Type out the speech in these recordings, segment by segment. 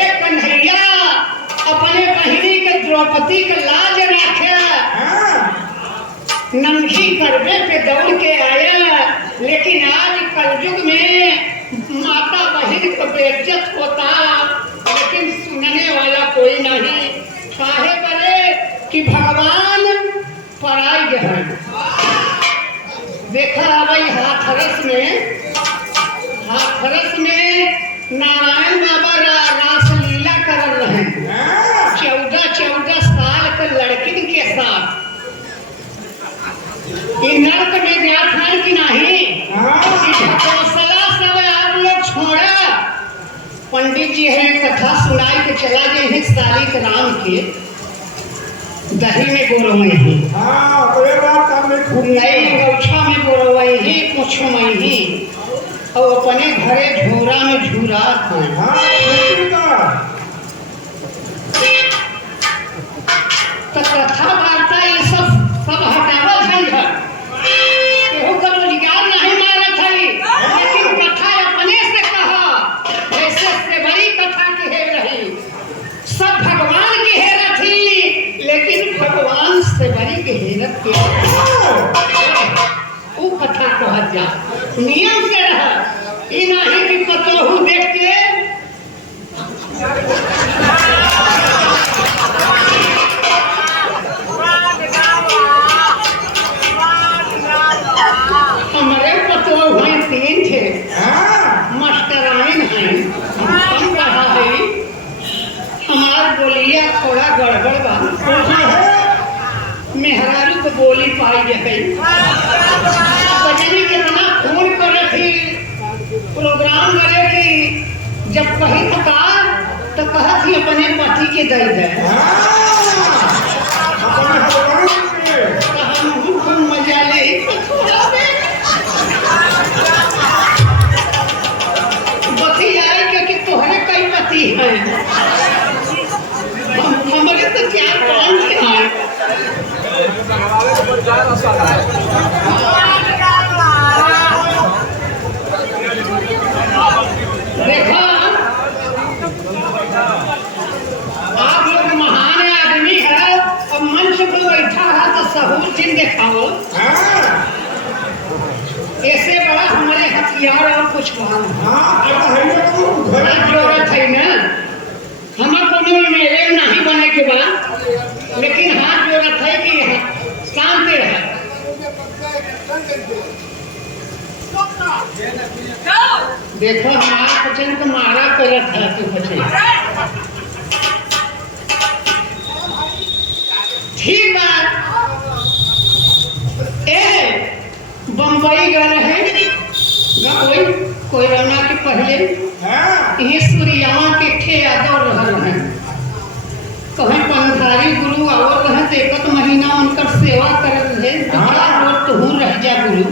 हे कन्हैया अपने बहिनी के द्रौपदी के लाज राखे नंगी करबे पे दौड़ के आया। लेकिन आज कलयुग में माता बहन को बेइज्जत होता, लेकिन सुनने वाला कोई नहीं। काहे करे कि भगवान पराई है। देखा भाई हाथरस में नारायण बाबा रासलीला कर रहे हैं 14 साल के लड़किन के साथ। नर्क में जात है कि नहीं? कौशला सब आप लोग छोड़ा। पंडित जी है कथा सुनाई के चला गए हैं सालिक राम के दही में गोरवई ही नई गौछा में गोरवई ही कुछ मई ही और अपने घरे झोरा में झूरा तो कथा वार्ता ये सब हटावा झंझट रोजगार नहीं मारत है। लेकिन कथा अपने से कहा जैसे सेवई कथा की है रही सब भगवान की हेरत थी, लेकिन भगवान सेवई के हेरत के वो कथा कहा जा नियम से रहा ई नहीं कि पतोहू देख के हमारे पतोहू हैं 3 थे मास्टराइन हैं। हम कहा है हमार बोलिया थोड़ा गड़बड़ बा मेहरारू को बोली पाई है। बजनी कितना फोन करे थी प्रोग्राम करे थी जब कहीं थका तो कहा थी अपने पति के दे दे हम मजा ले बती आए कि तोहरे कई पति है हमारे तो क्या काम है। देखो आप लोग महान आदमी है और मंच पर बैठा है तो सहूर चिन्ह दिखाओ। ऐसे बड़ा हमारे हथियार और कुछ काम बड़ा जरूरत है ना। हमारे कोनो मेले नहीं बने के बाद, लेकिन हाथ जरूरत है कि शांति रहे। देखो हमारा बचन को मारा करत है तो बचे ठीक बात। बम्बई गए हैं कोरोना के पहले ये सूर्यावा के थे यादव रह हैं कहीं पंधारी गुरु और रहे तो 1 महीना उनकर सेवा कर रहे तो रह जा गुरु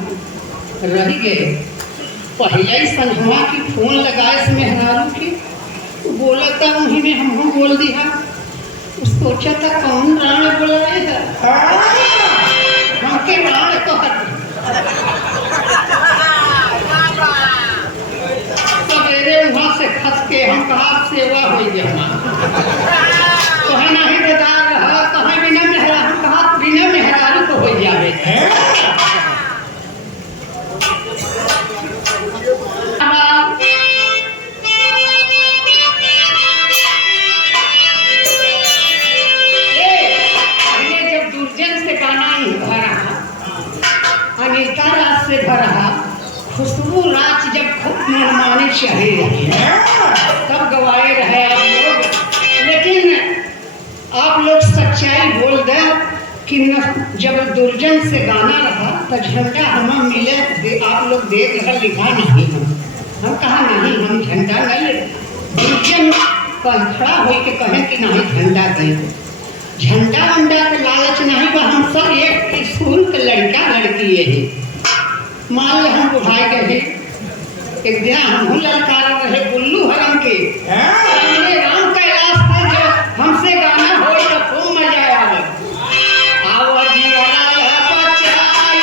रह गए। पहले ही संझवा की फोन लगाए से मेहरारू की बोला था उन्हीं में हम बोल दिया। सोचा था कौन राण बुलाए है हमके राण को सवेरे वहां से खस के हम कहा सेवा हो गया कहीं नहीं बेदार रहा कहीं बिना मेहरा हम कहा बिना मेहरारू को हो जावे। से भरा खुशबू रात जब खूब मनमानी चाहिए तब गवाए रहे आप लोग। लेकिन आप लोग सच्चाई बोल दें कि जब दुर्जन से गाना रहा तो झंडा हमें मिले आप लोग देख रहे लिखा नहीं हम कहा नहीं हम झंडा नहीं दुर्जन कल खड़ा हो के कहें कि नहीं झंडा दें। झंडा वंडा के लालच नहीं बा हम सब एक स्कूल के लड़का लड़की यही मान ले हम उठाए गए एक दिन हम ललकार रहे बुल्लू हरम के राम कैलाश था जब हमसे गाना हो तो खूब मजा आया। आओ जीवना बचाई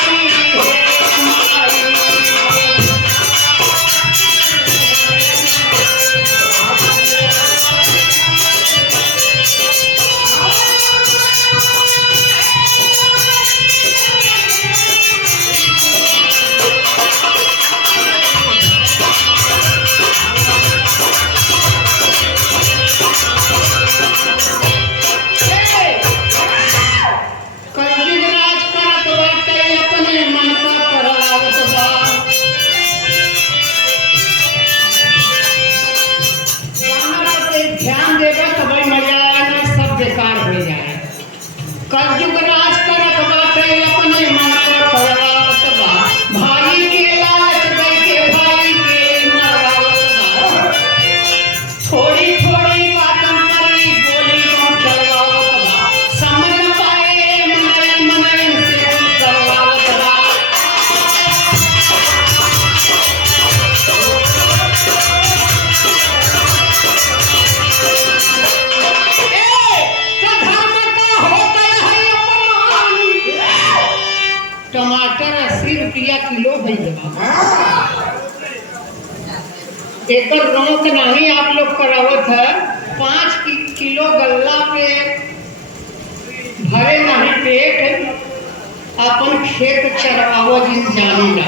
ध्यान देगा तो भाई मजा आएगा, सब बेकार हो जाए। कलयुग राज करत बाटे अपने मन को करवावत बा, भाई के लालच दे के भाई के मरवावत बा। थोड़ी थोड़ी बातन करी गोली कम चलवावत बा, समझ न पाए मनई मनई से करवावत बा। टमाटर 80 रुपया किलो भैया, एक रोक नहीं आप लोग करावत है। 5 किलो गल्ला पे भरे नहीं पेट, अपन खेत चरवाओ जिन जानी ना।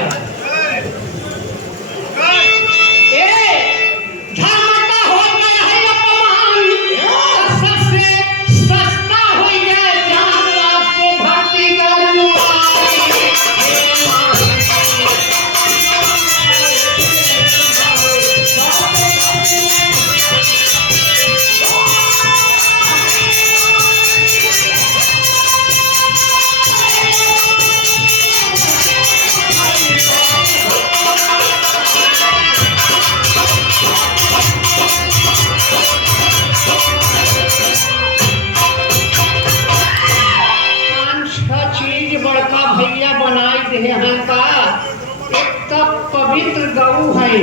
भैया बनाई दे हैं का। एक तो पवित्र गऊ है,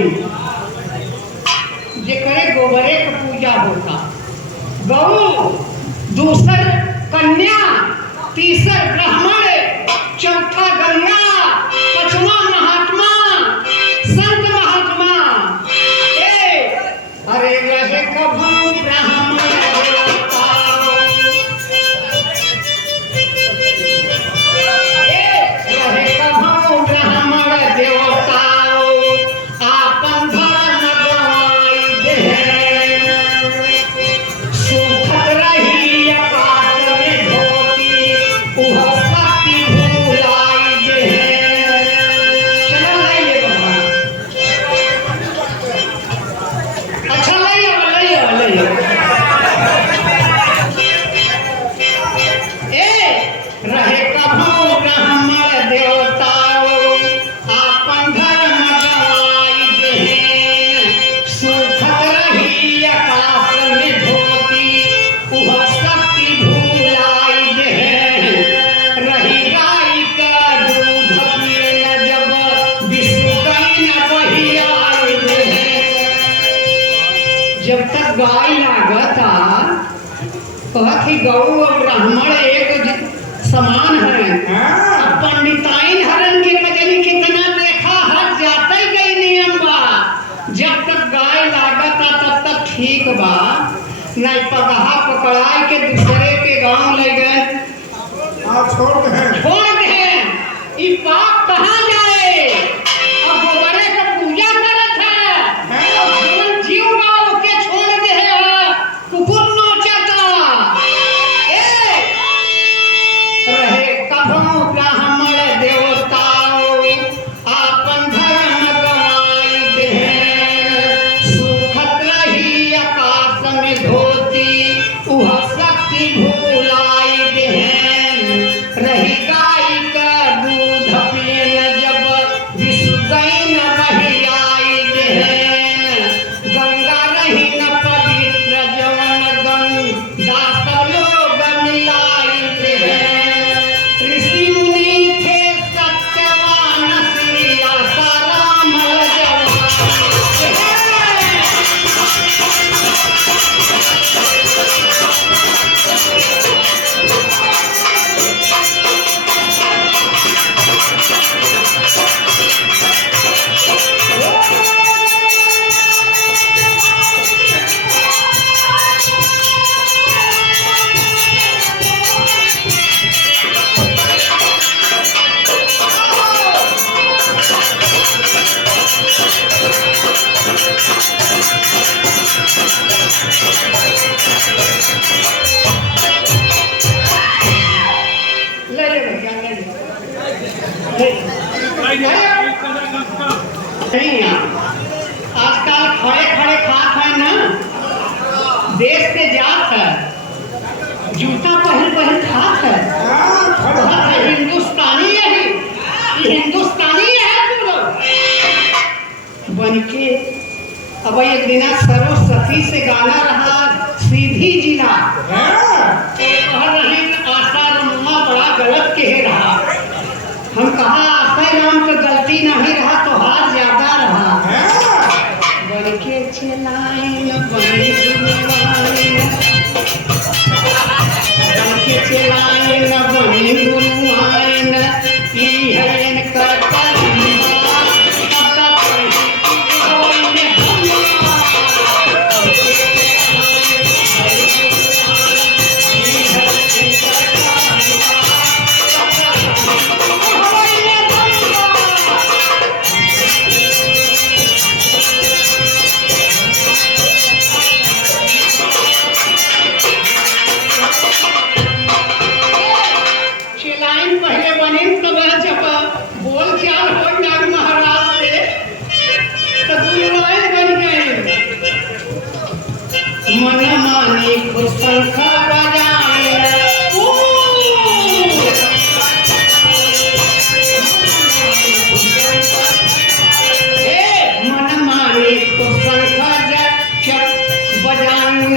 जेकरे गोबरे का पूजा होता। गऊ, दूसर कन्या, तीसर ब्राह्मण, चौथा गंगा, पांचवा महात्मा, संत महात्मा। अरे रहे कभू ब्राह्मण जब तक गाय लागता कहत ही गऊ और ब्राह्मण एक समान है। पंडिताइन हरण के कजनी कितना देखा हट जाते गई नियम बा। जब तक गाय लागता तब तक ठीक बा, नहीं पगहा पकड़ाई के दूसरे के गांव ले गए छोड़ दे। ई पाप कहाँ जाए? अब गोबरे का पूजा करत है, जीव गाँव के छोड़ दे कुकुर नोचता। रहे कभू ब्राह्मण देवताओ आपन धर्म गवाई दे। सुखत रही आकाश में धोती उह शक्ति भूलाई दे। रही गाय का दूध पिए जब विशुद्ध वही आई दे। गंगा रही न पवित्र जवन गंगा सब लोग मिलाई दे। ऋषि मुनि थे सत्यवान श्री आसाराम आजकल खड़े खड़े खात है ना, देश से जात है, जूता पहन खात है, हिंदुस्तानी है, हिंदुस्तानी है तू लोग बन के। अब एक दिन सरस्वती से गाना रहा सीधी जिला, कह रहे आशा रमुआ बड़ा गलत कह रहा। हम कहा आशा राम तो गलती नहीं रहा, तो हार ज्यादा रहा। बन के चलाइन बनी गुरुआइन, बन के चलाइन बनी गुरुआइन, ई है इनकर कलमा। मन मानी शंखा बजाए, मन मानी शंखा बजाइन,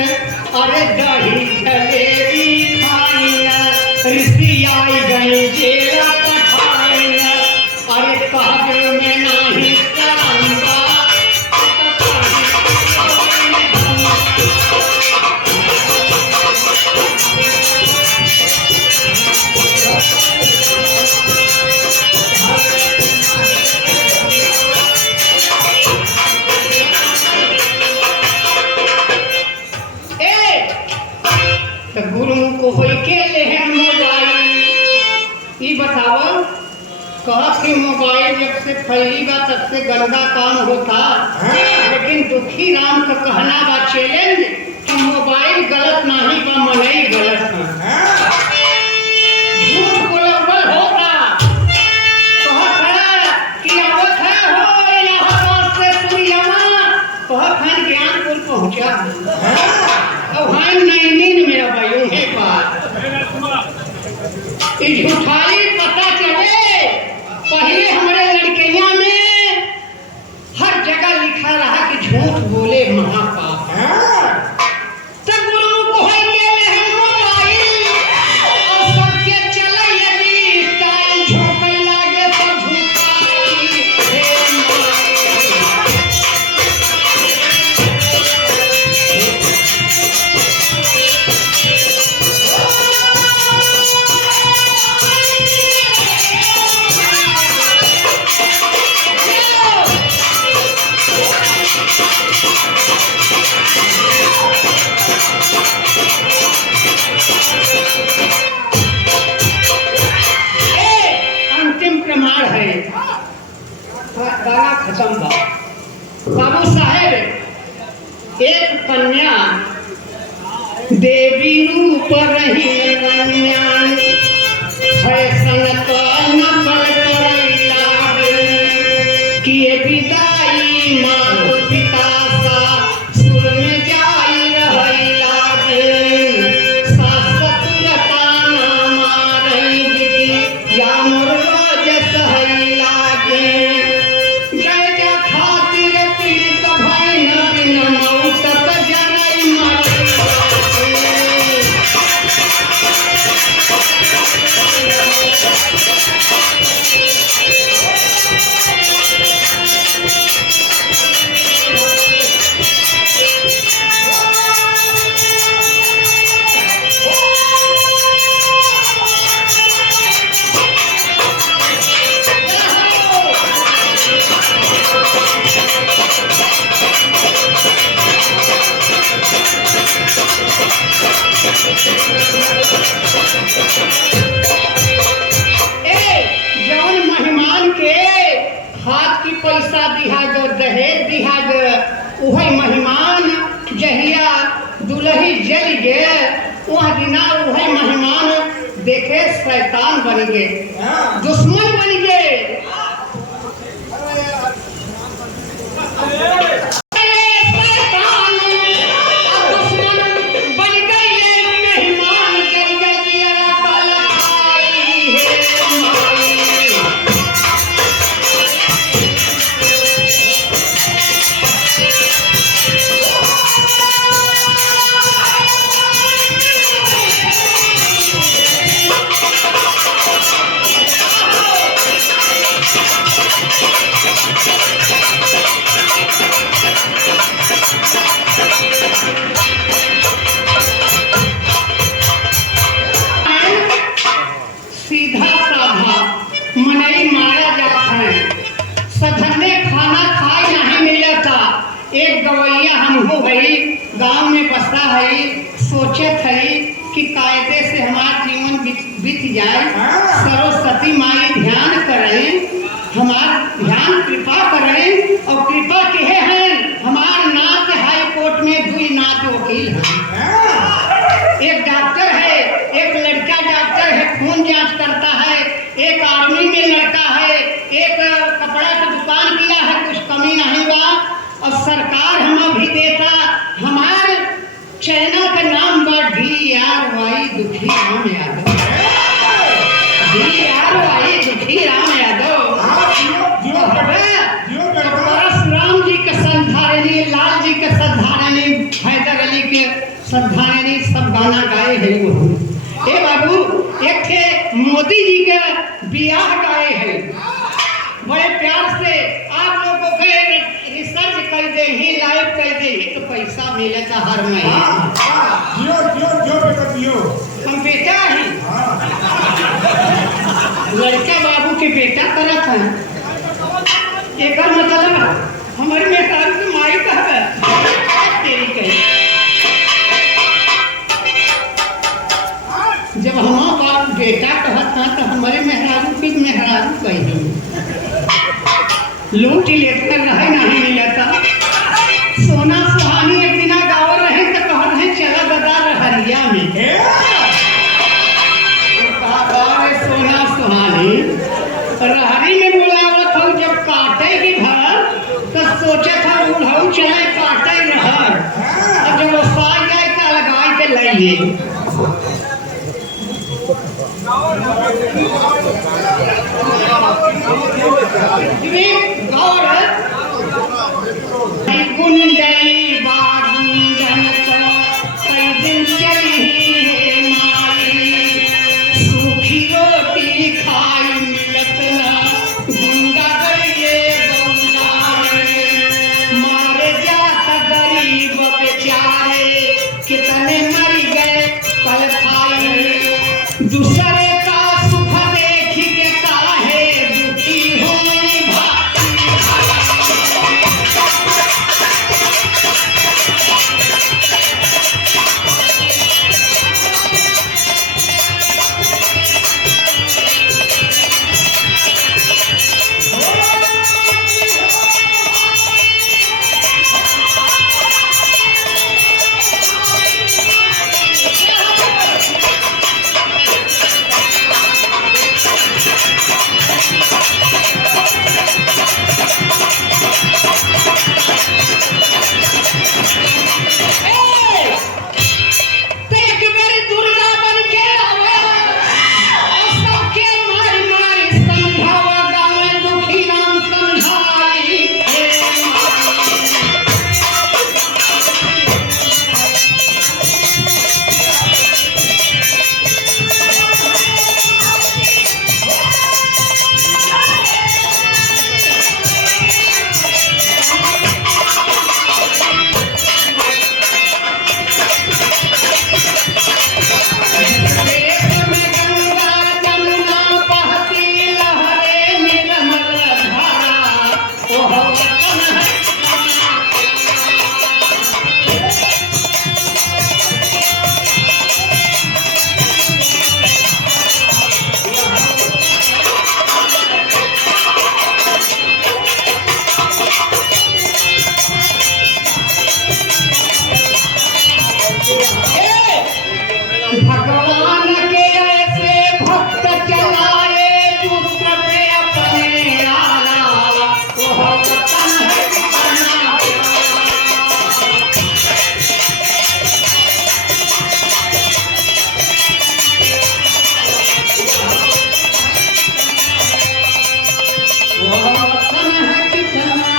अरे दही जलेबी खाइन, ऋषि आई गई जेल पठाइन, अरे कहबे में नहीं करंगा। गुरु को होई के लेहन मोबाइल, ये बताओ कहा कि मोबाइल जब से फैली बा तब से गंदा काम होता। लेकिन दुखी राम का कहना बा चैलेंज कि मोबाइल गलत नहीं बा, मनई गलत है। झूठ बोलबल होता कि आवत है हो इलाहाबाद से सुनियामा, कहत है ज्ञानपुर पहुंचा। अब हम नहीं मेरा भाइयों है पार झूठाई पता चले। पहले हमारे लड़कियां में हर जगह लिखा रहा कि झूठ बोले महापाप। तब गुरु को है के ले मोबाइल और सबके चले यदि टाइम झोंकने लागे तो झूठाई अंतिम प्रमाण है। गाना खत्म बा। बाबू साहेब एक कन्या देवी रूप रही कन्या, फैशन तन पर करैला किए विदाई माँ पिता सा सुर में जाई रहैला सास ससुरता ना मारई दीदी या मोर रोज सहैला जय जा खातिर पीड़ित भैन बिन मौत त जनई मरई। जौन मेहमान के हाथ की पैसा दिहा गो दहेज दिहा गो, वही मेहमान जहिया दुल्ही जल गए वह दिना वही मेहमान देखे शैतान बन गए, दुश्मन बन गए। दुश्मन भाई सोचे थे कि कायदे से हमारा जीवन बीत जाए। सरस्वती माई ध्यान करें, हमार ध्यान कृपा करें, और कृपा कहे हैं हमार नाथ हाई कोर्ट में दुई नाथ वकील हैं। एक डॉक्टर है, एक लड़का डॉक्टर है, खून जांच करता है, एक आर्मी में लड़का है, एक कपड़ा की दुकान किया है, कुछ कमी नहीं बा। और सरकार हमें भी देता। हमारे चैनल का नाम बा DRY दुखी राम यादव। DRY दुखी राम यादव। परशुराम जी के संधारणी, लाल जी के संधारणी, हैदर अली के संधारणी सब गाना गाए हैं वो। ए बाबू एक थे मोदी जी के बियाह गाए हैं बड़े प्यार से। आप लोगों को रिसर्च कर दे ही, लाइव कर दे ही तो पैसा मिलेगा हर महीने। हम बेटा ही लड़का बाबू के बेटा करत है। एक मतलब हमारे मेहतारू की माई कहबे तेरी कही। जब हमारा बाप बेटा कहता तो हमारे मेहरारू की मेहरारू कही। लूट लेकर रहे नहीं मिलता। सोना सुहानी एक दिन गाँव रहे तो कहत है चला बता रहरिया में। सोना सुहानी रहरी में बुलावत हो, जब काटे की घर तो सोचे था बुढ़ऊ चले काटे रहर, और जब वो सा जाए तो लगाई के लाइए। गुंडई बागुंजन को कई दिन चली है माई, सूखी रोटी खाई मिलत ना गुंडा गए बंगाले। मारे जात गरीब बेचारे कितने मर गए कल खाई। दूसरे का सुख देख के काहे दुखी हुई भाई। भगवान के ऐसे भक्त चलाए पुत्र पे अपने आला, वो वतन है कितना